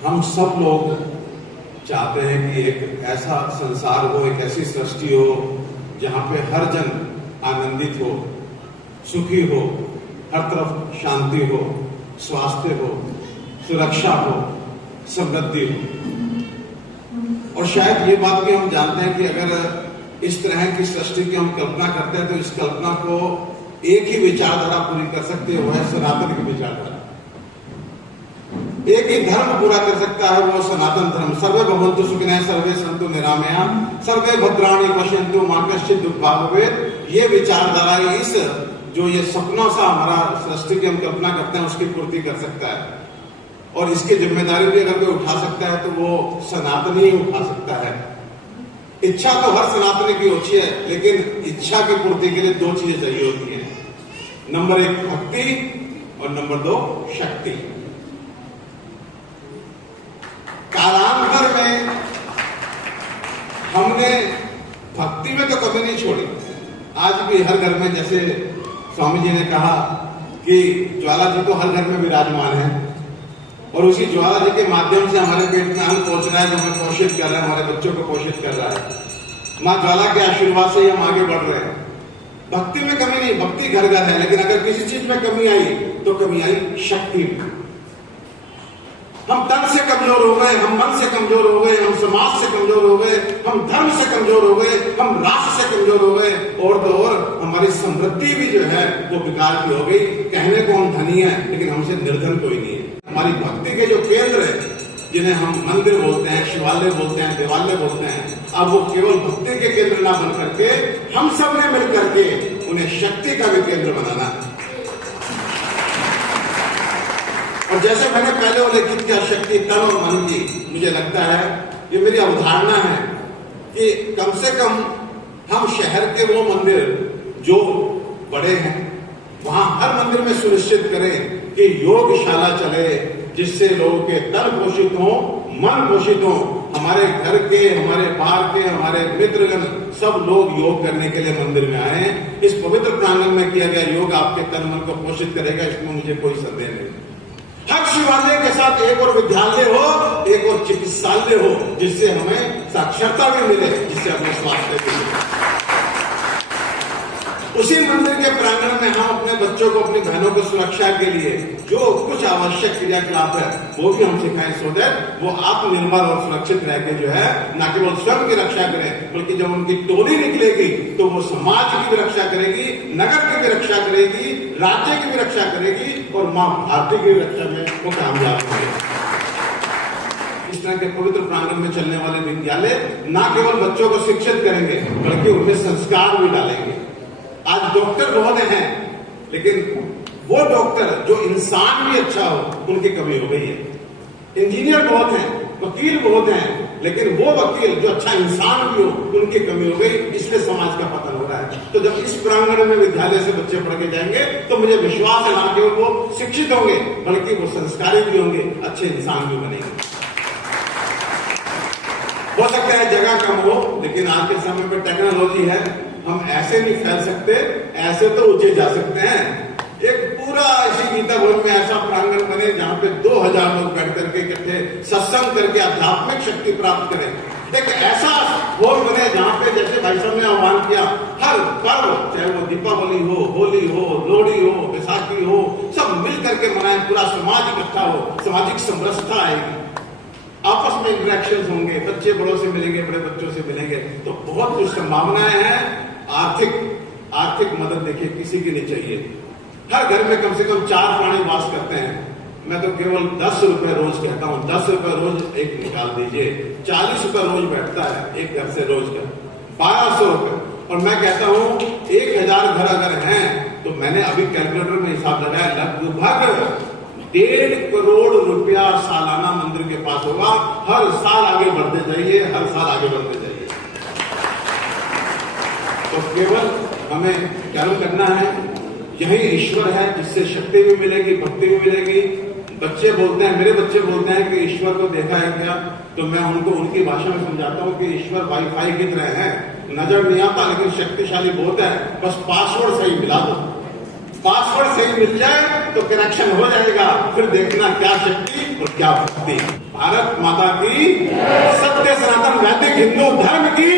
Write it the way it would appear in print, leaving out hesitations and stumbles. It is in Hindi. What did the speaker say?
हम सब लोग चाहते हैं कि एक ऐसा संसार हो, एक ऐसी सृष्टि हो जहां पे हर जन आनंदित हो, सुखी हो, हर तरफ शांति हो, स्वास्थ्य हो, सुरक्षा हो, समृद्धि हो। और शायद ये बात भी हम जानते हैं कि अगर इस तरह की सृष्टि की हम कल्पना करते हैं तो इस कल्पना को एक ही विचारधारा पूरी कर सकती है, वो है सनातन की विचारधारा। एक ही धर्म पूरा कर सकता है, वो सनातन धर्म। सर्वे भवन्तु सुखिनः, सर्वे सन्तु निरामयाः, सर्वे भद्राणि पश्यन्तु मा कश्चित् दुःखभाग् भवेत्। ये विचारधारा इस जो ये सपनों सा हमारा सृष्टि की हम कल्पना करते हैं उसकी पूर्ति कर सकता है। और इसकी जिम्मेदारी भी अगर कोई उठा सकता है तो वो सनातनी ही उठा सकता है। इच्छा तो हर सनातनी की होती है, लेकिन इच्छा की पूर्ति के लिए दो चीजें चाहिए होती हैं। नंबर 1 भक्ति और नंबर 2 शक्ति। कालांतर में हमने भक्ति में तो कभी नहीं छोड़ी। आज भी हर घर में, जैसे स्वामी जी ने कहा कि ज्वाला जी तो हर घर में विराजमान है और उसी ज्वाला जी के माध्यम से हमारे पेट में अन्न पहुंच रहा है, जो हमें पोषित कर रहा है, हमारे बच्चों को पोषित कर रहा है। मां ज्वाला के आशीर्वाद से ही हम आगे बढ़ रहे हैं। भक्ति में कमी नहीं, भक्ति घर घर है, लेकिन अगर किसी चीज में कमी आई तो कमी आई शक्ति में। हम तन से कमजोर हो गए, हम मन से कमजोर हो गए, हम समाज से कमजोर हो गए, हम धर्म से कमजोर हो गए, हम राष्ट्र से कमजोर हो गए, और तो और हमारी समृद्धि भी जो है वो विकार की हो गई। कहने को हम धनी है, लेकिन हमसे निर्धन कोई नहीं है। हमारी भक्ति के जो केंद्र है, जिन्हें हम मंदिर बोलते हैं, शिवालय बोलते हैं, देवालय बोलते हैं, अब वो केवल भक्ति के केंद्र ना बन करके हम सब ने मिल करके उन्हें शक्ति का भी केंद्र बनाना है। और जैसे मैंने पहले उल्लेखित किया, शक्ति तन और मन की, मुझे लगता है ये मेरी अवधारणा है कि कम से कम हम शहर के वो मंदिर जो बड़े हैं वहां हर मंदिर में सुनिश्चित करें कि योगशाला चले, जिससे लोगों के तन पोषित हो, मन पोषित हो। हमारे घर के, हमारे बाहर के, हमारे मित्रगण सब लोग योग करने के लिए मंदिर में आए। इस पवित्र प्रांगण में किया गया योग आपके तन मन को पोषित करेगा, इसमें मुझे कोई संदेह नहीं। हर शिवालय के साथ एक और विद्यालय हो, एक और चिकित्सालय हो, जिससे हमें साक्षरता भी मिले, जिससे हमें स्वास्थ्य भी मिले। उसी मंदिर के प्रांगण में हम अपने बच्चों को, अपनी बहनों को सुरक्षा के लिए जो कुछ आवश्यक क्रियाकलाप है वो भी हम सिखाएं, सो दैट वो आत्मनिर्भर और सुरक्षित रह के जो है न केवल स्वयं की रक्षा करें, बल्कि जब उनकी टोली निकलेगी तो वो समाज की भी रक्षा करेगी, नगर की भी रक्षा करेगी, राज्य की भी रक्षा करेगी और मां भारती की भी रक्षा में वो कामयाब होगी। इस तरह के पवित्र प्रांगण में चलने वाले विद्यालय न केवल बच्चों को शिक्षित करेंगे, बल्कि उनमें संस्कार भी डालेंगे। आज डॉक्टर बहुत हैं, लेकिन वो डॉक्टर जो इंसान भी अच्छा हो, उनकी कमी हो गई है। इंजीनियर बहुत हैं, वकील बहुत हैं, लेकिन वो वकील जो अच्छा इंसान भी हो, उनकी कमी हो गई, इसलिए समाज का पतन हो रहा है। तो जब इस प्रांगण में विद्यालय से बच्चे पढ़ के जाएंगे तो मुझे विश्वास है ना केवल वो शिक्षित होंगे, बल्कि वो संस्कारी भी होंगे, अच्छे इंसान भी बनेंगे। हो सकता है जगह कम हो, लेकिन आज के समय पर टेक्नोलॉजी है, हम ऐसे नहीं फैल सकते, ऐसे तो ऊंचे जा सकते हैं। एक पूरा ऐसी गीता भवन में ऐसा प्रांगण बने जहां पे 2000 लोग बैठ करके इकट्ठे सत्संग करके आध्यात्मिक शक्ति प्राप्त करें। एक ऐसा हॉल बने जहां पे, जैसे भाई साहब ने आह्वान किया, हर पर्व, चाहे वो दीपावली हो, होली हो, लोहड़ी हो, बैसाखी हो, सब मिल करके मनाएं, पूरा समाज इकट्ठा हो, सामाजिक समरसता आएगी, आपस में इंटरेक्शन होंगे, बच्चे बड़ों से मिलेंगे, बड़े बच्चों से मिलेंगे, तो बहुत कुछ संभावनाएं हैं। आर्थिक मदद देखिए किसी की नहीं चाहिए। हर घर में कम से कम 4 प्राणी वास करते हैं। मैं तो केवल 10 रुपए रोज कहता हूं, 10 रुपए रोज एक निकाल दीजिए, 40 रुपए रोज बैठता है एक घर से रोज का, 1200 रुपए। और मैं कहता हूं 1000 घर अगर हैं तो मैंने अभी कैलकुलेटर में हिसाब लगाया, लगभग 1.5 करोड़ रुपया सालाना मंदिर के पास होगा। हर साल आगे बढ़ते जाइए, हर साल आगे बढ़ते जाइए। तो केवल हमें कर्म करना है, यही ईश्वर है, जिससे शक्ति भी मिलेगी, भक्ति भी मिलेगी। बच्चे बोलते हैं, मेरे बच्चे बोलते हैं कि ईश्वर को देखा है क्या, तो मैं उनको उनकी भाषा में समझाता हूं कि ईश्वर वाईफाई की तरह है, नजर नहीं आता लेकिन शक्तिशाली बहुत है, बस पासवर्ड सही मिला दो। पासवर्ड सही मिल जाए तो कनेक्शन हो जाएगा, फिर देखना क्या शक्ति और क्या भक्ति। भारत माता की, सत्य सनातन वैदिक हिंदू धर्म की